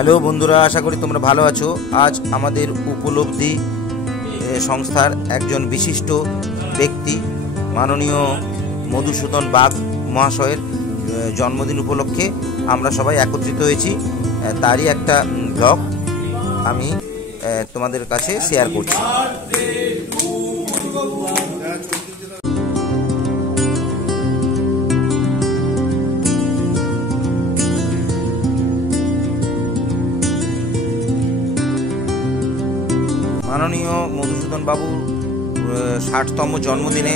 Hello বন্ধুরা, আশা করি তোমরা ভালো আছো। আজ আমাদের উপলব্ধি সংস্থার একজন বিশিষ্ট ব্যক্তি মাননীয় মধুসূদন বাগ মহাশয়ের জন্মদিন উপলক্ষে আমরা সবাই একত্রিত হয়েছি। তারই একটা ব্লগ আমি তোমাদের কাছে শেয়ার করছি। মাননীয় মধুসূদন বাবুর 60তম জন্মদিনে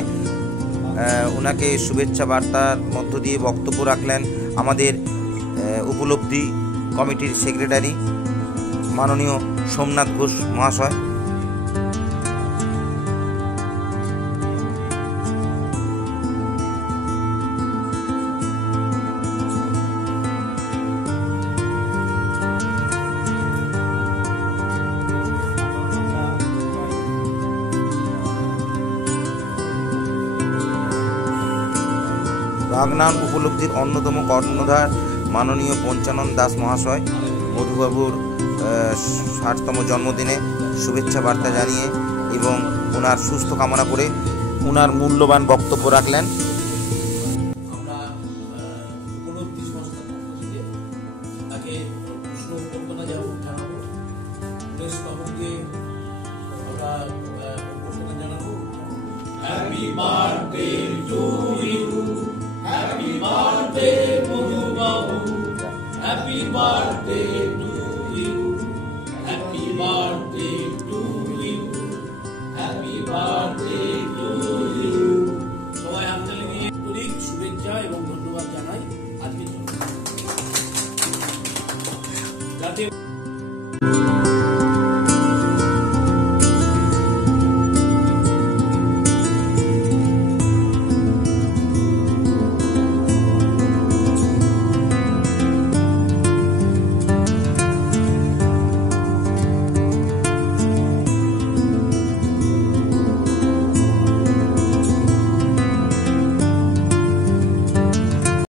ওনাকে শুভেচ্ছা বার্তার মধ্য দিয়ে বক্তব্য রাখলেন আমাদের উপলব্ধি কমিটির সেক্রেটারি মাননীয় সোমনাথ ঘোষ মহাশয়। বাগনান উপলব্ধির অন্যতম কর্ণধার মাননীয় পঞ্চানন দাস মহাশয় মধুবাবুর 60তম জন্মদিনে শুভেচ্ছা বার্তা জানিয়ে এবং ওনার সুস্থ কামনা করে ওনার মূল্যবান বক্তব্য রাখলেন। Happy birthday to you. Happy birthday Madhu Babu. Happy birthday to you. Happy birthday to you. Happy birthday to you. সবাই হাত তালি দিয়ে অনেক শুভেচ্ছা এবং ধন্যবাদ জানাই আজকের জন্য।